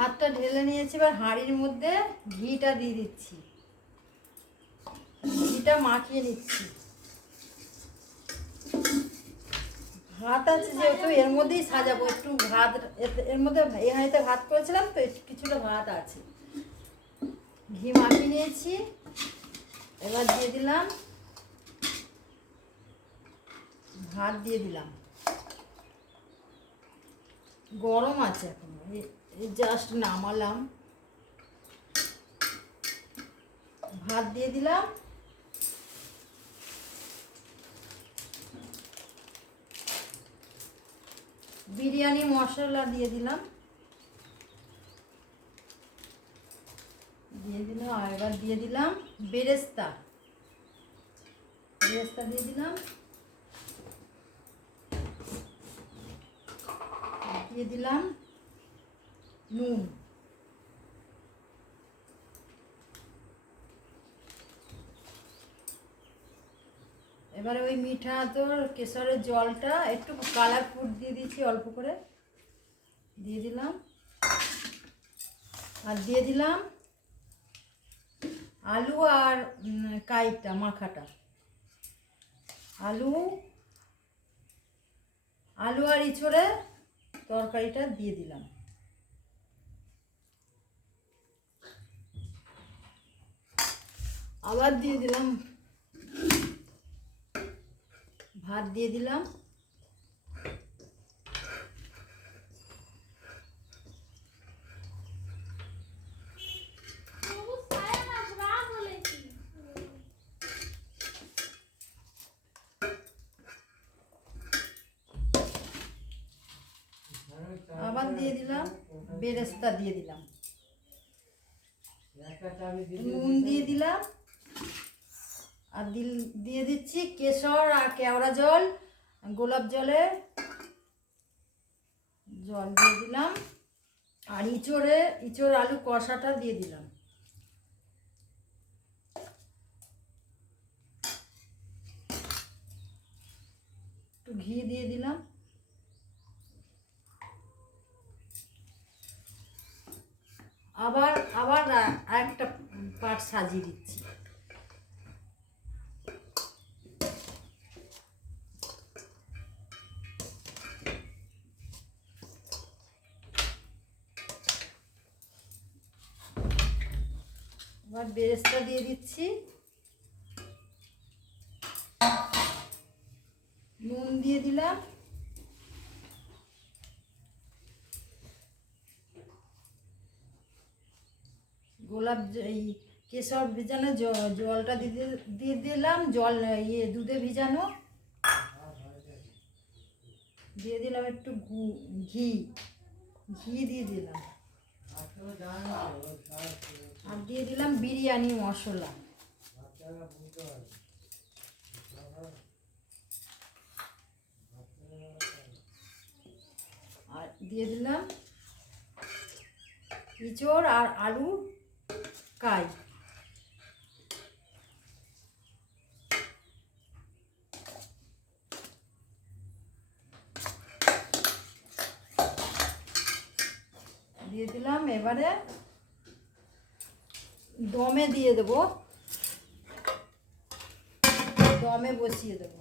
ভাতটা ঢেলে নিয়েছি, এবার হাঁড়ির মধ্যে ঘিটা দিয়ে দিচ্ছি, ঘিটা মাখিয়ে নিচ্ছি। ভাত আছে যেহেতু এর মধ্যেই সাজাবো, একটু ভাত এর মধ্যে, এই হাঁড়িতে ভাত করেছিলাম তো কিছুটা ভাত আছে। ঘি মাখিয়ে নিয়েছি, এবার দিয়ে দিলাম ভাত, দিয়ে দিলাম। গরম আছে এখন, জাস্ট নামালাম। ভাত দিয়ে দিলাম, বিরিয়ানি মশলা দিয়ে দিলাম, আর এবার দিয়ে দিলাম বেরেস্তা, দিয়ে দিলাম, দিয়ে দিলাম নুন। এবারে ওই মিঠা তোর কেশরের জলটা একটু কালার ফুড দিয়ে দিচ্ছি, অল্প করে দিয়ে দিলাম। আর দিয়ে দিলাম আলু আর কাইটা মাখাটা, আলু আর ইঁচড়ে তরকারিটা দিয়ে দিলাম। আবার দিয়ে দিলাম ভাত, দিয়ে দিলাম। আবার দিয়ে দিলাম বেরেস্তা, দিয়ে দিলাম নুন, দিয়ে দিলাম। আর দিয়ে দিচ্ছি কেশর আর কেওড়া জল, গোলাপ জলের জল দিয়ে দিলাম। আর ইঁচড় আলু কষাটা দিয়ে দিলাম। একটু ঘি দিয়ে দিলাম। আবার একটা পাট সাজিয়ে দিচ্ছি। এবার বেরেস্তা দিয়ে দিচ্ছি, নুন দিয়ে দিলাম, এই কেশর ভেজানো জলটা দিয়ে দিলাম, দুধে ভিজানো দিয়ে দিলাম, একটু ঘি দিয়ে দিলাম। আর দিয়ে দিলাম বিরিয়ানি মশলা। আর দিয়ে দিলাম ইঁচড় আর আলু কাই। দিয়ে দিলাম। এবারে দমে দিয়ে দেবো, দমে বসিয়ে দেবো।